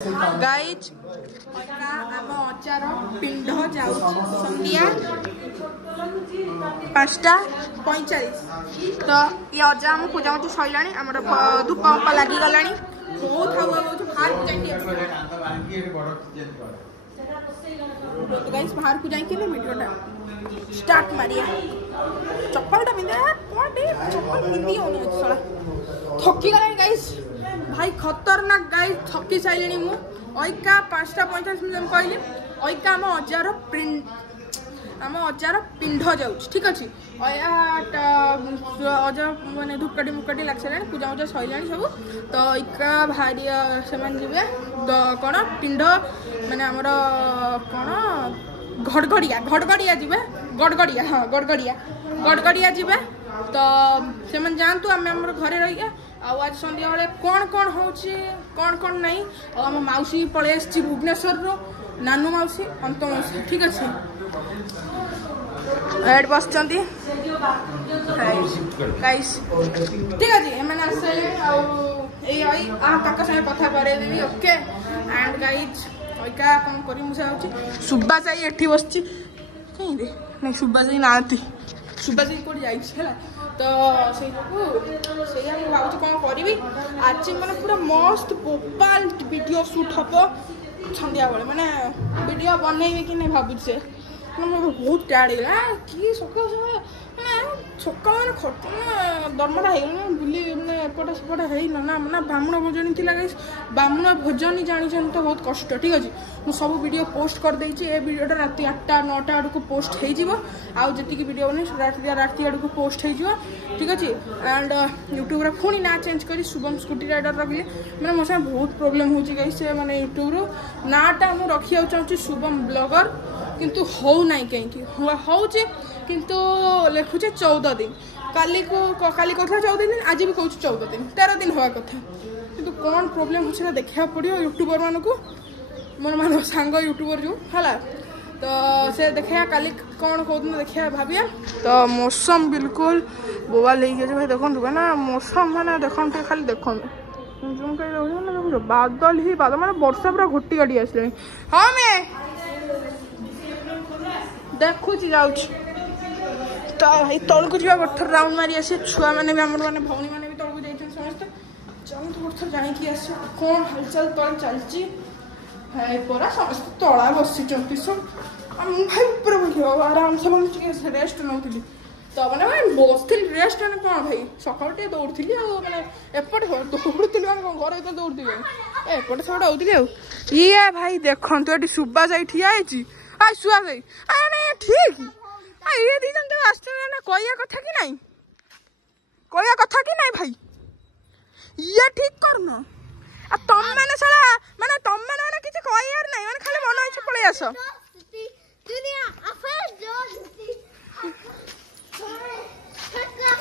guys आम अचार पिंड जाऊ संध्या 5:45 तो ये अजा आम पूजा मुझे सैला आम धूप पंपा लगिगला बहुत हावा बाहर को जाइए वीडियोटा स्टार्ट मारिया चप्पलटा पिंधे कौन चप्पल पिंधि होनी साला थकी गला गाइस भाई खतरनाक गाइस थकी सारे मुझा 5:45 मिनट कहली अइका आम अजार पिंड जाऊँ ठीक अच्छे अजा मैंने धूपकाठी मुकाठी लग सारे पूजा मुजा सैला सब तो इका भारी से कौन पिंड माने आमर कौन घड़गड़िया घड़गड़िया जी गड़गड़िया हाँ गड़गड़िया जी तो से जातु आम आम घरे रही आज संध्या बेले कौन कौन हो कौन नहीं आम मौसी पलि आसी भुवनेश्वर नानू मौसी अंत मौसी ठीक अच्छे एड बस ठीक अच्छे मैंने आसले काका सागे कथा करेदेवी ओके एंड गाइज अइका कौन करी मुझे सुब्बा जाई एठी बसची कहीं नहीं सुब्बा जाई नाती सुब्बा जाई कोड़ी जाई तो से भाव कौन करी आज मैंने पूरा मस्त भोपाल वीडियो शूट हम संध्या बेले मैंने वीडियो बनइबी कि नहीं भावुँ से बहुत टायर्ड है कि सकाल सकाल मैंने खट दर्मटा हो बुली मैंने एपटे सेपटे है ना ब्राह्मण भोजन थी ब्राह्मण भोजन ही जानते तो बहुत कष्ट ठीक अच्छे मुझे सब वीडियो पोस्ट कर देती ए वीडियोटा रात 8टा 9टा आड़ को पोस्ट हो जी वीडियो बने रात आड़ को पोस्ट हो ठीक अच्छे एंड यूट्यूब रे पुणी ना चेंज कर शुभम स्कूटी राइडर रखिले मैंने मो साथ बहुत प्रोब्लेम हो से मैंने यूट्यूब रू नाटा मुझे रखा चाहिए शुभम ब्लॉगर किंतु हो ना कहीं हूँ किंतु लिखुचे 14 दिन काली कहला 14 दिन आज भी कहूँ 14 दिन 13 दिन हवा कथा किंतु कौन प्रोब्लेम हो देखा पड़ो यूट्यूबर मान को मोर मान सांग यूट्यूबर जो है तो से देखा काली कौन कहते देखा भाविया तो मौसम बिल्कुल बोवा लेके भाई देखो ना मौसम मैंने देखो खाली देखो बादल ही बादल मैंने वर्षा पूरा घोटी गाड़ी आसले हाँ मैं देखुची जाऊँ तो भाई तौल को जावा गोटे राउंड मारी आसे छुआ मैंने भी आमर मैंने भौणी मैंने भी तौल को जाइए समस्त चलो तो गोटे जाइए आस कौन हलचल तल चलती है परा समस्त तला बसी सब भाई ऊपर आराम से रेस्ट नौली तो मैंने भाई बस रेस्ट मैंने कौन भाई सकाल टे दौड़ी मैंने एपटे दौड़ी मैंने घर तो दौड़ी एपटे सब दौड़ी ये भाई देखो ये सुबा जाई ठिया शुआ जाई ठीक ये दीजन तो आसते ना कहया कथा कि नहीं कहया कथा कि नहीं भाई ये ठीक करना तुम मैंने साला माने तुम मैंने किसी कहयार नहीं मैंने खाली मन इच्छा पळै आस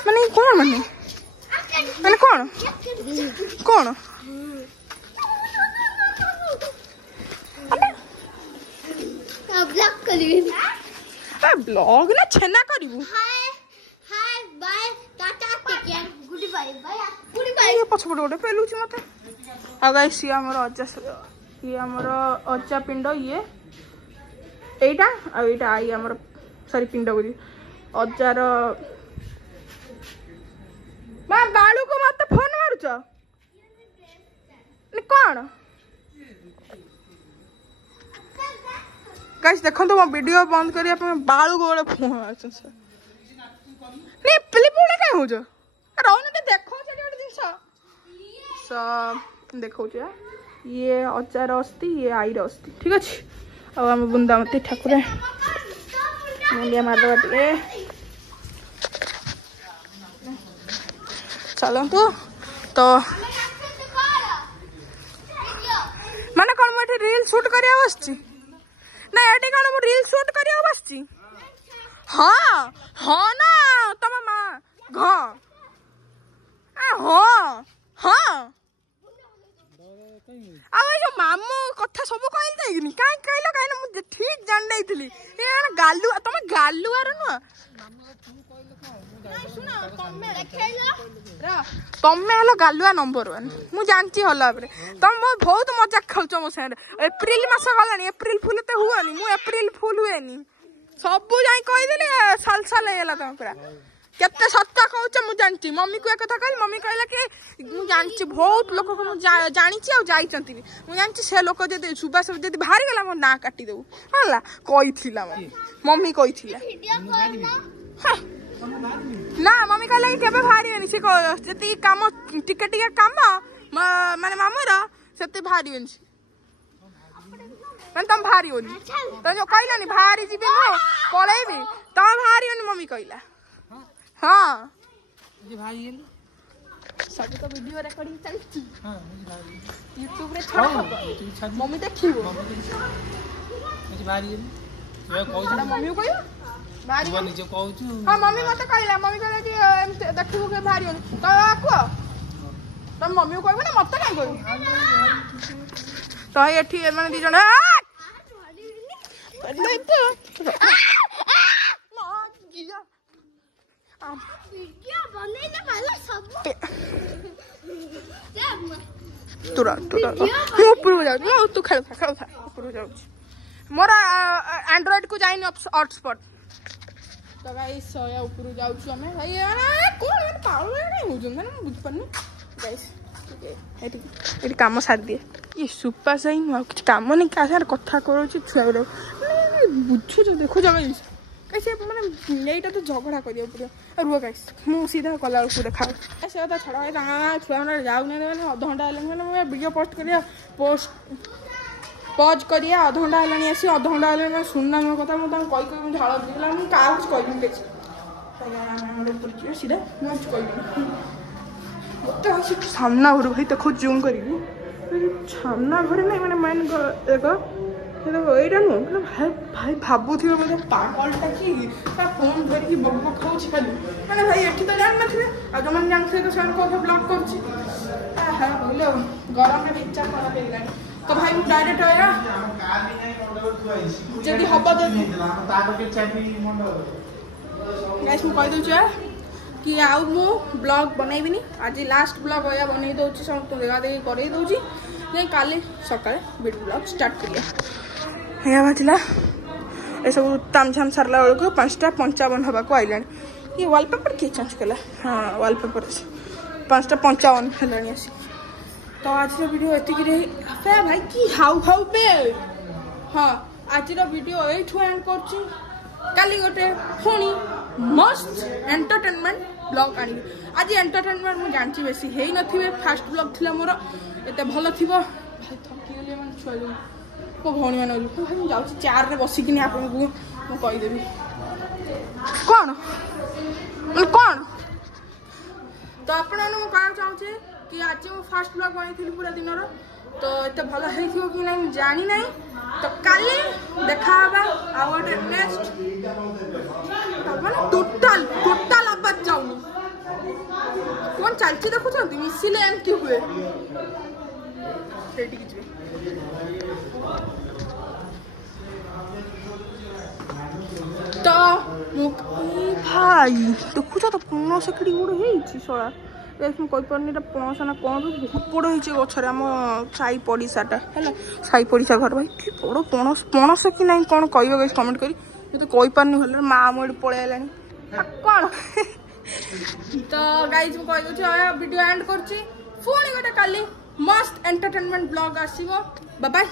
माने कौन माने कौन कौन ब्लॉग करी ब्लॉग ना छेना करू hi bye tata take care goodbye bye goodbye ये पछपड़ गोटे पेलुची मते आ गाइस ये हमर अज्जा पिंड ये एटा आ एटा आई हमर सॉरी पिंड गुरी अज्जार मा बालू को मते फोन मारुछ कौन गाइस देखो मो वीडियो बंद करी बालू गोटे फोन नहीं पिली पुणे क्या हो रहने देखो जिन देखो ये अचार अस्ति ये आईर अस्ति ठीक अच्छे आम बुंदामती ठाकुर मुंडिया मारदे टे चलतु तो माने कौन मुझे रील शूट कर ना ये कौन मु रील शूट कर बस हाँ हाँ ना तुम माँ हाँ हाँ हाँ जो मामू कथा सब कहली कहीं कहल कहीं मुझे ठीक जान नहीं गालुआ तुम गालुआर नुह तमें हेलो गालुआ नंबर 1 मु जानची हला बरे तुम बहुत मजाक खेलछ मो सारे एप्रिल मास गलानी एप्रिल फुल ते हुआनी मु एप्रिल फुल हुएनी सब जाई कहि देले साल साल हेला तुम पूरा केते सत्ता कहउछ मु जानची मम्मी को एक कथा कहली मम्मी कहला कि मु जानची बहुत लोक को जानिची आ जाई चंती मु जानची से लोक जदि सुबास जदि भारी गेला मो ना काटी देऊ हला कहिथिला मम्मी कहिथिला ना मम्मी कहला कि केबे भारी होनी से जति काम टिके टिके काम माने मामूर सेते भारी होनी माने तुम भारी होनी तो जो कहलानी भारी जीबे नो पळेबी त भारी होनी मम्मी कहला हां जे भारी गेली सब तो वीडियो रिकॉर्डिंग चलती हां मुझे भारी YouTube रे छोड़ मम्मी देखिबो मुझे भारी गेली मैं कहू मम्मी को भारी वो नीचे कहू हां मम्मी मते कहला मम्मी कहला कि देखिबो के भारी होनी तो आको तुम मम्मी को कहबो ना मते नहीं कहू तो एठी माने दी जण तुरा तुरा ऊपर जाऊ तू खेल ऊपर जाऊ मोर एंड्रॉइड को जाइन हॉटस्पॉट तो गाइस सोया ऊपर जाऊ छु हमें भाई कोन पावल नहीं हो जंदा ना बुझ पन्नु गाइस एटी काम साथ दिए ये सुपा सही न कुछ काम नहीं का सार कथा करू छु छुआ रे बुझु जो देखो जा गाइस कैसे माने एटा तो झगड़ा करियो पूरा रुआ गाइस मु सीधा कला ऊपर देखा ऐसे तो छड़ा है ता छुआ ना जाऊ ने आधा घंटा आले मैं वीडियो पोस्ट करिया पॉज करिया आधा घंटा आलानी आसी आधा घंटा आले मैं सुनना मो कथा मु कहि कहि झाळ दिला मु का कुछ कहबी के हमरे ऊपर जे सीधा मु कुछ कहबी तो सामना घर भाई देखो जूम करी सामना घर नहीं माने मैन देखो एटा नु भाई भाई भाबु थियो मते पागलटा की फोन धर की बब्बो खाउछ खाली माने भाई एठी तो जान नथिबे आ जो मन जानथे तो सन को ब्लॉक करछि हां बोलो गरम में पिक्चर करा देलानी तो भाई मु डायरेक्ट आया जदी हबो जदी गाइस मु कहि दउ छ कि आउ मु ब्लॉग बनैबिनी आज लास्ट ब्लॉग होया बनै दउछि सब तो देखा देखि करै दउछि जे काली सकाळे वीडियो ब्लॉग स्टार्ट करिया या बातिला ए सब तामझाम सरला बेल को 5:55 हबा को आइलान ये वॉलपेपर के चेंज कला हां वॉलपेपर 5:55 हलानी आसी तो आज रो वीडियो एति कि रे भाई की हाउ हाउ पे हां आज रो वीडियो एठु एंड करछि काली गोटे फुनी मस्त एंटरटेनमेंट ब्लॉग आनी आज एंटरटेनमेंट मु जानछि बेसी हेई नथिबे फास्ट ब्लॉग थिला मोर एते भलो थिबो भाई थकी गेले मन छुआ मो भौणी मान भाई मुझे जाऊँ चार रे बसिकिनी आपन को मु कहि देबी कौन कौन तो आपण मु कहा चाहूछे कि आज मु फास्ट ब्लॉग बनै पूरा दिन रो तो एते भलो हेई थियो कि नहीं जानी नहीं तो काली देखा बा आवर नेक्स्ट टोटल टोटल आवाज जाऊनी कौन चलची देखु छथि मिसिले एमटी हुए सेठी किछ तो भाई देखु तो पणस केडी गोड़ हेछि सोळा देखु कोइ परनीटा पणस ना कोन बहुत बड़ हेछि गछरे हम साई पड़ीसाटा हैला साई पड़ीसा घर भाई की बड़ पणस पणस कि नहीं कोन कहबे गाइस कमेंट करी तो कोइ परनी हल मां मोड पळे आलानी कोन तो गाइस मु कहि दउ छी वीडियो एंड करछि फोन गोटे काली मस्त एंटरटेनमेंट ब्लॉग आसीबो बाय बाय